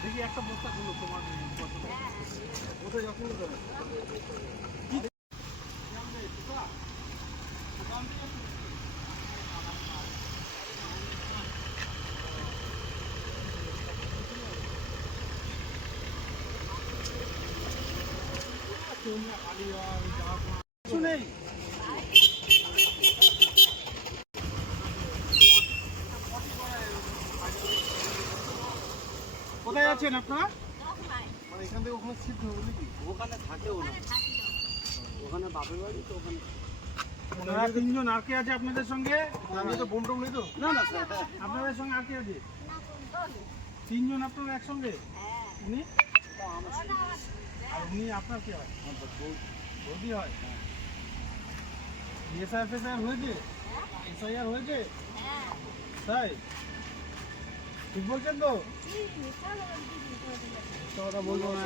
দেখি একটা বস্তা খুলো তোমার কোথায় যাচ্ছিল কিছু নেই কোথায় আছেন আপনারা? মানে এখান থেকে ওখানে শিফট হবে নাকি? ওখানে থাকেও না। ওখানে বাপের বাড়ি তো ওখানে। আপনারা তিনজন আর কে আছে আপনাদের সঙ্গে? আমি তো বোন টোন নেই তো? না না আপনাদের সঙ্গে আর কে আছে? তিনজন আপনারা একসঙ্গে? উনি? আর উনি আপনার কে হয়? বৌদি হয়? হয়েছে? এসআইআর হয়েছে? তাই? ঠিক বলছেন তো? ওটা বলব না